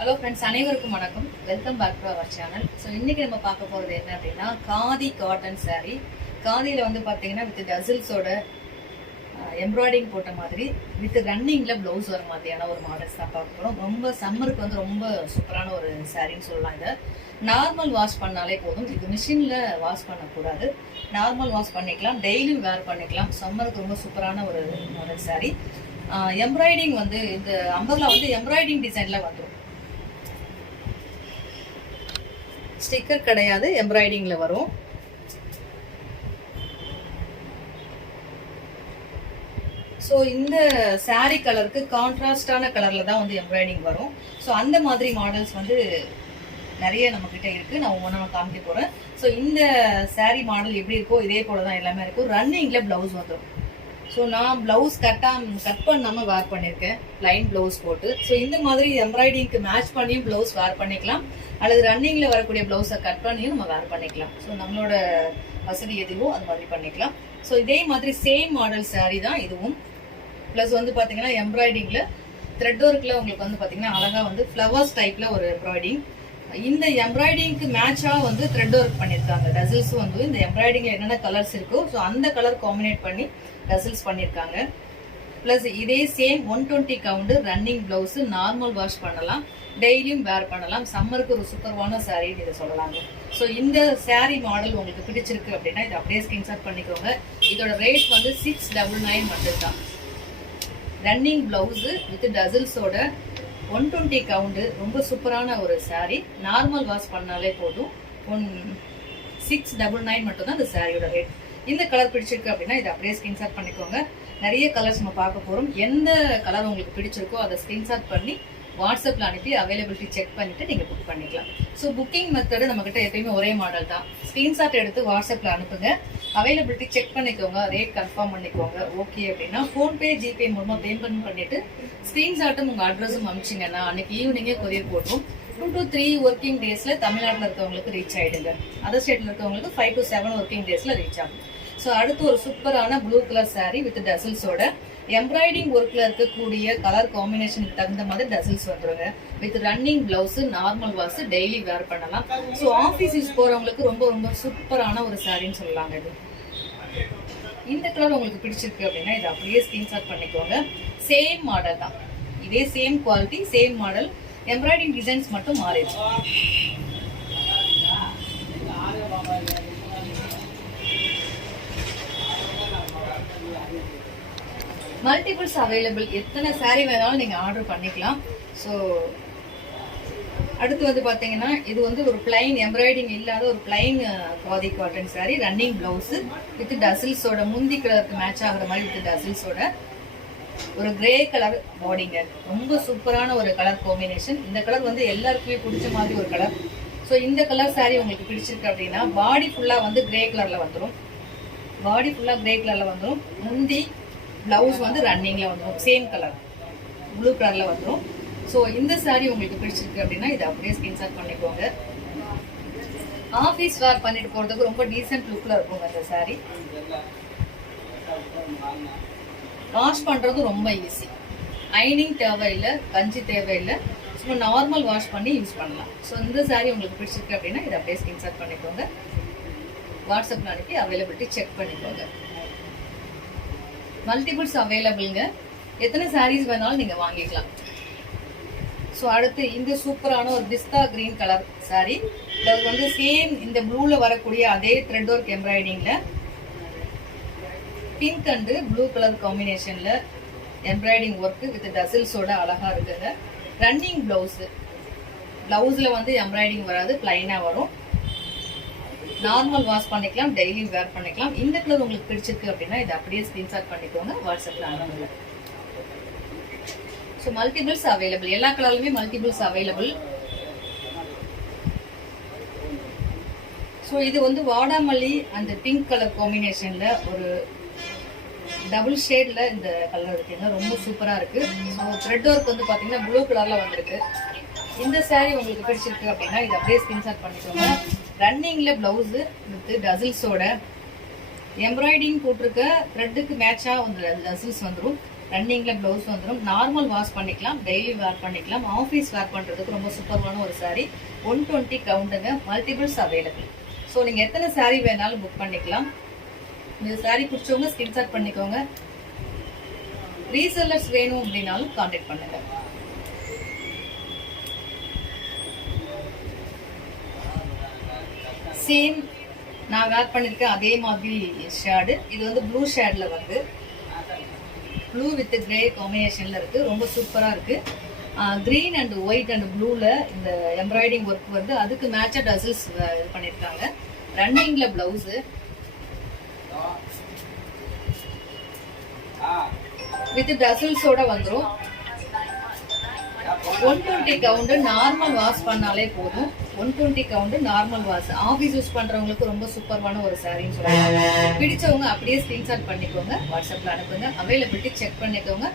Hello friends, அனைவருக்கும் வணக்கம். Welcome back to our channel. So இன்னைக்கு நம்ம பார்க்க போகிறது என்ன அப்படின்னா, காதி காட்டன் சாரீ. காதியில் வந்து பார்த்தீங்கன்னா வித் டசில்ஸோட எம்ப்ராய்டிங் போட்ட மாதிரி வித் ரன்னிங்கில் ப்ளவுஸ் வர மாதிரியான ஒரு மாடல்ஸ் தான் பார்க்க போகிறோம். ரொம்ப சம்மருக்கு வந்து ரொம்ப சூப்பரான ஒரு சாரின்னு சொல்லலாம். இதை நார்மல் வாஷ் பண்ணாலே போதும். இது மிஷினில் வாஷ் பண்ணக்கூடாது. நார்மல் வாஷ் பண்ணிக்கலாம், டெய்லியும் வேர் பண்ணிக்கலாம். சம்மருக்கு ரொம்ப சூப்பரான ஒரு மாடல் சாரீ. எம்ப்ராய்டிங் வந்து இந்த அம்பர்லா வந்து எம்ப்ராய்டிங் டிசைனில் வந்துடும். ஸ்டிக்கர் கிடையாது, எம்ப்ராய்டிங்ல வரும். ஸோ இந்த சாரீ கலருக்கு கான்ட்ராஸ்டான கலர்ல தான் வந்து எம்ப்ராய்டிங் வரும். ஸோ அந்த மாதிரி மாடல்ஸ் வந்து நிறைய நம்ம கிட்ட இருக்கு. நான் ஒவ்வொன்றா காமிக்க போறேன். ஸோ இந்த சாரீ மாடல் எப்படி இருக்கோ இதே போல தான் எல்லாமே இருக்கும். ரன்னிங்ல பிளவுஸ் வந்துடும். ஸோ நான் பிளவுஸ் கட் பண்ணாமல் வேர் பண்ணியிருக்கேன், லைன் பிளவுஸ் போட்டு. ஸோ இந்த மாதிரி எம்ப்ராய்டிங்க்கு மேட்ச் பண்ணியும் பிளவுஸ் வேர் பண்ணிக்கலாம், அல்லது ரன்னிங்கில் வரக்கூடிய பிளவுஸை கட் பண்ணியும் நம்ம வேர் பண்ணிக்கலாம். ஸோ நம்மளோட வசதி எதுவோ அது மாதிரி பண்ணிக்கலாம். ஸோ இதே மாதிரி சேம் மாடல் சாரீ தான் இதுவும். ப்ளஸ் வந்து பார்த்தீங்கன்னா எம்ப்ராய்டிங்கில் த்ரெட் ஒர்க்கில் உங்களுக்கு வந்து பார்த்தீங்கன்னா அழகாக வந்து ஃப்ளவர்ஸ் டைப்பில் ஒரு எம்ப்ராய்டிங். இந்த எம்ப்ராய்டிங்க்கு மேட்சாக வந்து த்ரெட் ஒர்க் பண்ணியிருக்காங்க. டசில்ஸும் வந்து இந்த எம்ப்ராய்டிங்கில் என்னென்ன கலர்ஸ் இருக்கோ ஸோ அந்த கலர் காம்பினேட் பண்ணி டசில்ஸ் பண்ணியிருக்காங்க. ப்ளஸ் இதே same 120 count running blouse, normal wash பண்ணலாம், டெய்லியும் வேர் பண்ணலாம். சம்மருக்கு ஒரு சூப்பர்வான சாரின்னு இதை சொல்லலாங்க. ஸோ இந்த சாரீ மாடல் உங்களுக்கு பிடிச்சிருக்கு அப்படின்னா இதை அப்படியே ஸ்கிரீன்ஷாட் பண்ணிக்கோங்க. இதோட ரேட் வந்து 699 மட்டும்தான். ரன்னிங் பிளவுஸு வித் டசில்ஸோட 120 கவுண்ட், ரொம்ப சூப்பரான ஒரு சாரீ. நார்மல் வாஷ் பண்ணாலே போதும். 699 மட்டும்தான் இந்த சாரியோட ரேட். இந்த கலர் பிடிச்சிருக்கு அப்படின்னா இதை அப்படியே ஸ்கிரீன்ஷாட் பண்ணிக்கோங்க. நிறைய கலர்ஸ் நம்ம பார்க்க போகிறோம். எந்த கலர் உங்களுக்கு பிடிச்சிருக்கோ அதை ஸ்கிரீன்ஷாட் பண்ணி வாட்ஸ்அப்பில் அனுப்பி அவைலபிலிட்டி செக் பண்ணிவிட்டு நீங்கள் புக் பண்ணிக்கலாம். ஸோ புக்கிங் மெத்தடு நம்மக்கிட்ட எப்பயுமே ஒரே மாடல் தான். ஸ்க்ரீன்ஷாட் எடுத்து வாட்ஸ்அப்பில் அனுப்புங்க, அவைலபிலிட்டி செக் பண்ணிக்கோங்க, ரேட் கன்ஃபார்ம் பண்ணிக்கோங்க. ஓகே அப்படின்னா ஃபோன்பே ஜிபே மூலமாக பேமெண்ட் பண்ணிவிட்டு ஸ்க்ரீன்ஷாட்டும் உங்கள் அட்ரஸும் அனுப்பிச்சிங்கன்னா அன்றைக்கி ஈவினிங்கே கொரியர் போட்டுரும். 2 to 3 ஒர்க்கிங் டேஸில் தமிழ்நாட்டில் இருக்கவங்களுக்கு ரீச் ஆகிடுங்க. அதர் ஸ்டேட்டில் இருக்கவங்களுக்கு 5 to 7 ஒர்க்கிங் டேஸில் ரீச் ஆகும். ஸோ அடுத்து ஒரு சூப்பரான ப்ளூ கலர் சாரீ வித் டசில்ஸோட எம்ப்ராய்டிங் ஒர்க்கில் இருக்கக்கூடிய கலர் காம்பினேஷனுக்கு தகுந்த மாதிரி டசில்ஸ் வந்துருங்க. With running blouse, normal wash, daily wear பண்ணலாம். ஸோ ஆஃபீஸ் யூஸ் போகிறவங்களுக்கு ரொம்ப ரொம்ப சூப்பரான ஒரு சாரின்னு சொல்லலாங்க. இது இந்த கலர் உங்களுக்கு பிடிச்சிருக்கு அப்படின்னா இதை அப்படியே ஸ்கிரீன்ஷாட் பண்ணிக்கோங்க. சேம் மாடல் தான், இதே same quality, same model, embroidering designs மட்டும் மாறிடும். மல்டிபிள்ஸ் அவைலபிள், எத்தனை சாரீ வேணாலும் நீங்கள் ஆர்டர் பண்ணிக்கலாம். ஸோ அடுத்து வந்து பார்த்தீங்கன்னா இது வந்து ஒரு பிளைன் எம்ப்ராய்டிங் இல்லாத ஒரு plain khadi cotton saree, running blouse with டசில்ஸோட, முந்தி கலருக்கு மேட்ச் ஆகிற மாதிரி வித் டசில்ஸோட ஒரு கிரே கலர் பாடிங்க. ரொம்ப சூப்பரான ஒரு கலர் காம்பினேஷன். இந்த கலர் வந்து எல்லாருக்குமே பிடிச்ச மாதிரி ஒரு கலர். ஸோ இந்த கலர் சாரீ உங்களுக்கு பிடிச்சிருக்கு அப்படின்னா பாடி ஃபுல்லாக வந்து கிரே கலரில் வந்துடும். பாடி ஃபுல்லாக கிரே கலரில் வந்துடும். முந்தி பிளவுஸ் வந்து ரன்னிங்ல வந்துடும், சேம் கலர் ப்ளூ கலர்ல வந்துடும். ஸோ இந்த சாரீ உங்களுக்கு பிடிச்சிருக்கு அப்படின்னா இதை அப்படியே ஸ்கிரீன்ஷாட் பண்ணிக்கோங்க. ஆஃபீஸ் வேர் பண்ணிட்டு போகிறதுக்கு ரொம்ப டீசென்ட் லுக்கில் இருக்குங்க இந்த சாரீ. வாஷ் பண்ணுறது ரொம்ப ஈஸி, அயனிங் தேவையில்லை, கஞ்சி தேவையில்லை. சும்மா நார்மல் வாஷ் பண்ணி யூஸ் பண்ணலாம். ஸோ இந்த சாரீ உங்களுக்கு பிடிச்சிருக்கு அப்படின்னா இதை அப்படியே ஸ்கிரீன்ஷாட் பண்ணிக்கோங்க, வாட்ஸ்அப்பில் அனுப்பி அவைலபிலிட்டி செக் பண்ணிக்கோங்க. மல்டிபிள்ஸ் அவைலபிள்ங்க, எத்தனை சாரீஸ் வேணாலும் நீங்கள் வாங்கிக்கலாம். ஸோ அடுத்து இந்த சூப்பரான ஒரு பிஸ்தா கிரீன் கலர் சாரீ. அது வந்து சேம் இந்த ப்ளூவில் வரக்கூடிய அதே த்ரெட் ஒர்க் எம்ப்ராய்டிங்கில் பிங்க் அண்டு ப்ளூ கலர் காம்பினேஷனில் எம்ப்ராய்டிங் ஒர்க்கு வித் டசில்ஸோட அழகாக இருக்குங்க. ரன்னிங் பிளவுஸு, பிளவுஸில் வந்து எம்ப்ராய்டிங் வராது, பிளைனாக வரும். நார்மல் வாஷ் பண்ணிக்கலாம், டெய்லி வேர் பண்ணிக்கலாம். இந்த கலர் உங்களுக்கு பிடிச்சிருக்கு அப்படின்னா இதை அப்படியே ஸ்கிரீன்ஷாட் பண்ணிக்கோங்க, வாட்ஸ்அப்பில் அனுப்புங்க. ஸோ மல்டிபிள்ஸ் அவைலபிள், எல்லா கலர்லுமே மல்டிபிள்ஸ் அவைலபிள். ஸோ இது வந்து வாடாமல்லி அந்த பிங்க் கலர் காம்பினேஷனில் ஒரு டபுள் ஷேடில் இந்த கலர் இருக்குங்க, ரொம்ப சூப்பராக இருக்குது. ஸோ த்ரெட் ஒர்க் வந்து பார்த்தீங்கன்னா ப்ளூ கலரில் வந்திருக்கு. இந்த சாரீ உங்களுக்கு பிடிச்சிருக்கு அப்படின்னா இதை அப்படியே ஸ்கிரீன்ஷாட் பண்ணிக்கோங்க. ரன்னிங்ல பிளவுஸு வித் டசில்ஸோட எம்ப்ராய்டிங் போட்டிருக்க த்ரெட்டுக்கு மேட்சாக வந்து டசில்ஸ் வந்துடும். ரன்னிங்ல பிளவுஸ் வந்துடும். நார்மல் வாஷ் பண்ணிக்கலாம், டெய்லி வேர் பண்ணிக்கலாம், ஆஃபீஸ் வேர் பண்றதுக்கு ரொம்ப சூப்பரான ஒரு saree. 120 கவுண்டுங்க. Multiples available. ஸோ நீங்க எத்தனை saree வேணாலும் புக் பண்ணிக்கலாம். இந்த saree பிடிச்சவங்க ஸ்கிரீன்ஷாட் பண்ணிக்கோங்க. ரீசெல்லர்ஸ் வேணும் அப்படின்னாலும் கான்டாக்ட் பண்ணுங்க. சேம் நான் வேர் பண்ணிருக்கேன் அதே மாதிரி ஷேடு. இது வந்து ப்ளூ ஷேட்ல வருது. ப்ளூ வித் கிரே காம்பினேஷன்ல இருக்கு. ரொம்ப சூப்பரா இருக்கு. கிரீன் அண்ட் ஒயிட் அண்ட் ப்ளூல இந்த எம்ப்ராய்டிங் ஒர்க் வருது. அதுக்கு மேட்சா டசல்ஸ் இது பண்ணிருக்காங்க. ரன்னிங்ல பிளவுஸ் வித் டசல்ஸோட வந்துடும். 120 கவுண்ட். நார்மல் வாஷ் பண்ணாலே போதும். 120 count normal wash. Office use பண்றவங்களுக்கு ரொம்ப சூப்பரான ஒரு சாரின்னு சொல்லலாம். பிடிச்சவங்க அப்படியே ஸ்கிரீன்ஷாட் பண்ணிக்கோங்க, வாட்ஸ்அப்ல அனுப்புங்க. அவைலபிலிட்டி செக் பண்ணிக்கோங்க.